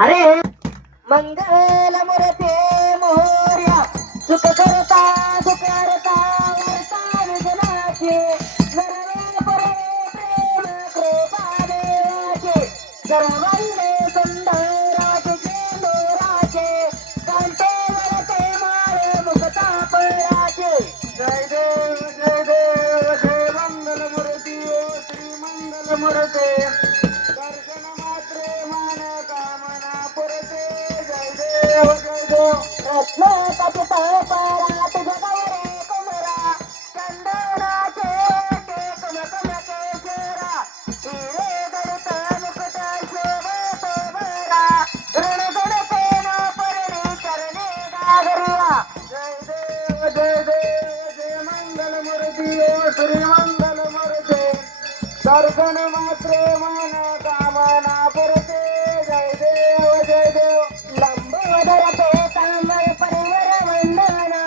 अरे मंगल मूर्ती मोर्या सुख करता सुकारता वर्ता विघ्नाचे नरवे परे प्रेम कृपा देवाचे सर्वांगे सुंदराचे चेंदुराचे कांते वरते माळे मुक्ता पळाचे जय देव जय मंगल मूर्ती ओ श्री मंगल मूर्ती दर्शन मात्रे मान कामना पुरते जय देव रत्न कपित परात जगवरे कुमरा चंदनाचे कुमकुम केशरा हिरे गडत मुकुट शोभत बरा ऋण गुणतेन परणी करणे गागरिया जय देव जय मंगल मूर्ती ओ श्री मंगल मूर्ती दर्शन मात्रे मान कामना पुरते जय देव लंबोदर तांबर परिवर वंदना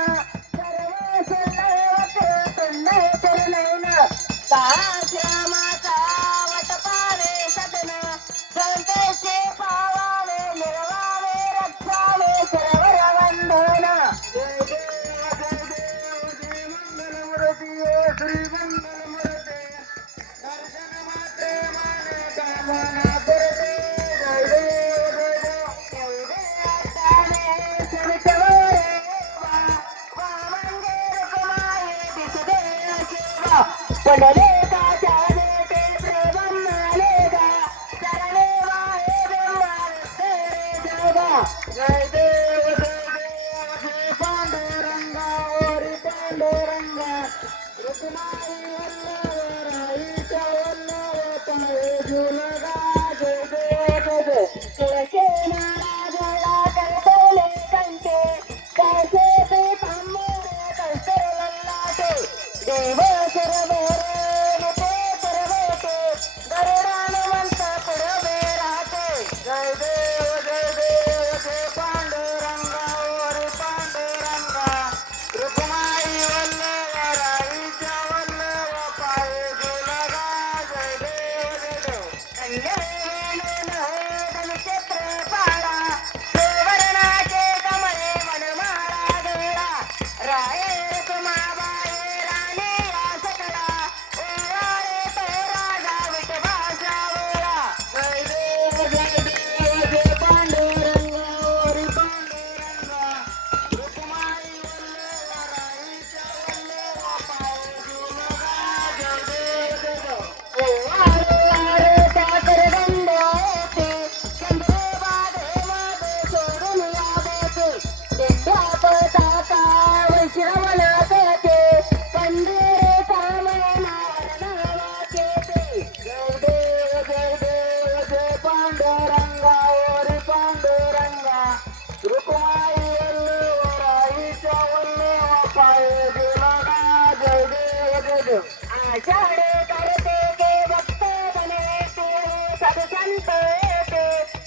सर्व सुलभते तुंडे चरणैना श्यामाचा वटपावे सदना संतेचे पावावे निर्वावे रक्षावे सर्वर वंदना जय देव जय मंगल मूर्ती ओ श्री मंगल मूर्ती दर्शन मात्रे मान कामना पुरते जय देव पडले काच्या देते प्रबंध आलेगा चरणे वाहे जगा जय देव जय पांडुरंगा ओरी पांडुरंगा रुक्माई वल्लवराईच्या वल्लवताई झुलगा जय देव तुळशी नाराजला कळतले कंटे कैसे ते पांबोरे कैसे लल्लाटे देव सरभरे ते परवेटे गरुडानुवंत पुढे राहते जय देव जय पांडुरंगा ओरी पांडुरंगा रुक्माई वल्लवराईच्या वल्लव पाये झुलगा जय देव नक्षत्र पाळा सुवर्णाचे कमळे वनमाळा गळा राये कुमाबाई राणी सकळा ओवाळे तो राजा विठोबा सावळा जय देव पांडुरंगा ओरी पांडुरंगा रुक्माई वल्लवराईच्या वल्लव पाये झुलगा जय देव ओवाळे साखर गंध येते चंद्रभागे मध्ये सोडून यावेते दिंड्यात ताका वैश्रवणात येते पंढरे कामळे नावाचे ते जय देव जय पांडुरंगा ओरी पांडुरंगा रुक्माई वल्लवराईच्या वल्लव पाये झुलगा जय देव आषाढ करते के भक्त बनेते साधु संत येते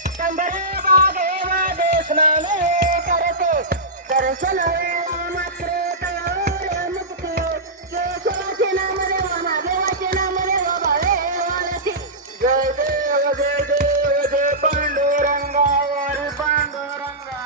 चंद्रभागे मध्ये स्नान करते दर्शन वेळा मात्र तयार मुक्ती केशवाचे नाम देवा महादेवाचे नाम देवा भावे वारसी जय देव जय पांडुरंगा ओरी पांडुरंगा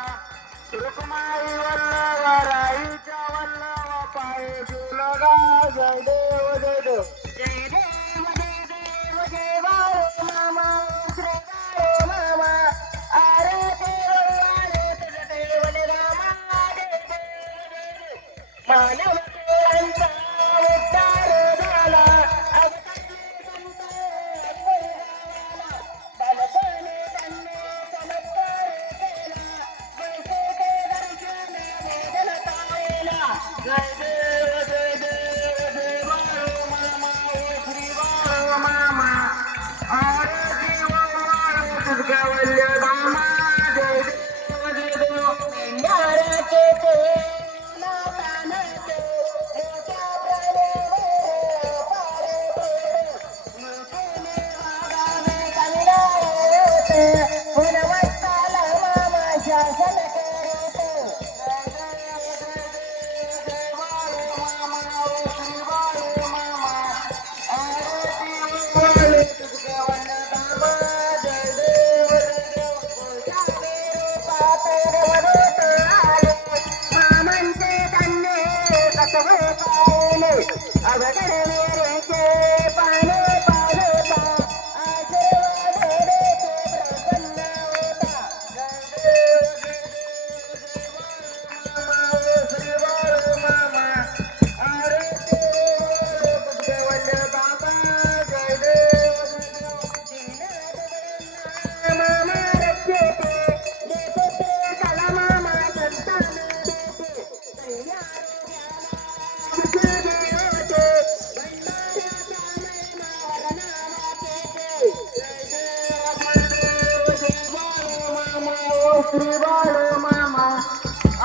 श्री बाळू मामा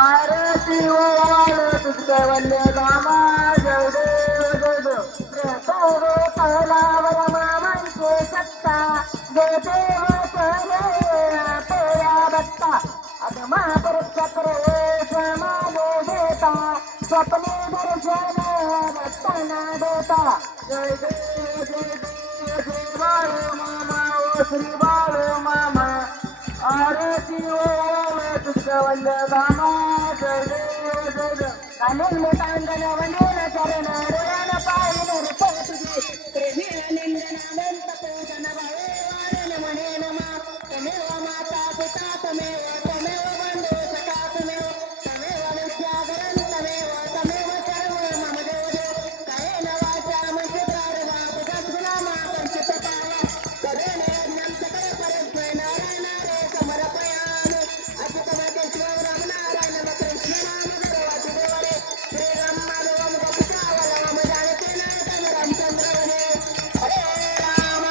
आरती ओवाळो तुझं वल्ले मामा जय देव जय देव तलावर मामांचे सत्ता जय देव तेरा बत्ता अधमा परीक्षा प्रवेश मागे देता स्वप्ने दर्शन भक्तांना देता जय देव जय देव श्री बाळू मामा ओ श्री बाळू मामा आरती ओवाळो तुझं वल्ले मामा जय देव जय देव कालिंग तांडन वंदन चरण रुरान पायन रूप तुझे प्रेमी आनंदनानंद पूजन भगवान म्हणे नमा तमेव माता पिता तमेव बंधू सखा तमेव विद्या ग्रंथमेव तमेव सर्व मम देव कायेन वाचा मनसे प्रारभा भुजस्नामा पंचित पावा करेण यज्ञं सकल परस्मै नारायण रे समर्पयामि अच्युतमतेश्वर राम नारायण कृष्ण नाम गुरुवासुदेव रे श्री राम माधवम गोपिकावलम जानकी नायकम रामचंद्र हरे राम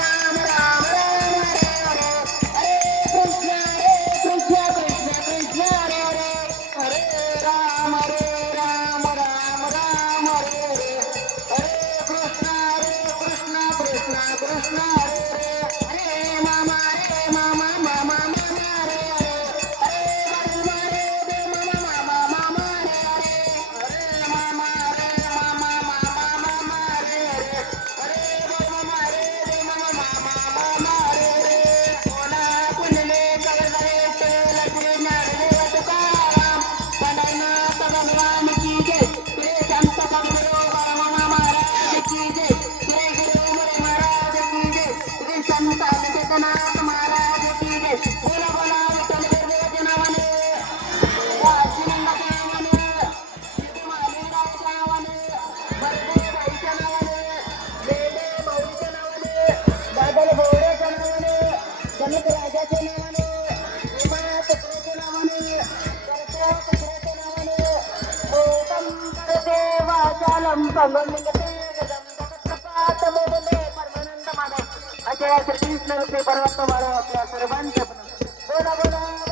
राम राम हरे हरे कृष्ण कृष्ण कृष्ण हरे हरे हरे राम राम राम हरे हरे कृष्ण कृष्ण कृष्ण हरे हरे मामा मामा मामा हरे हरे बलमा रे मामा मामा हरे हरे मामा मामा हरे हरे बलमा रे मामा मामा हरे ओला पुनले कवरे तेल ज्ञानदेव तुकाराम पंढरनाथ भगवान की जय श्री संत कबीर महाराज की जय श्री गुरु महाराज की जय श्री संत निकेतनाथ महाराज की जय बोला बोला विठ्ठल गुरुदेव नावाने वाशिंग नावाने सिद्धमाली नावाने बर्दे बाईच्या नावाने बेडे भाऊच्या नावाने बादल भोडेच्या नावाने जनक राजाच्या नावाने उमा तुकड्याच्या नावाने करते तुकड्याच्या नावाने ओम करते वाचालम पंगलिंगते गदम पात मोदले परमानंद माधव अजय श्री कृष्ण रूपी परमात्मा माधव आपल्या सर्वांचे बोला बोला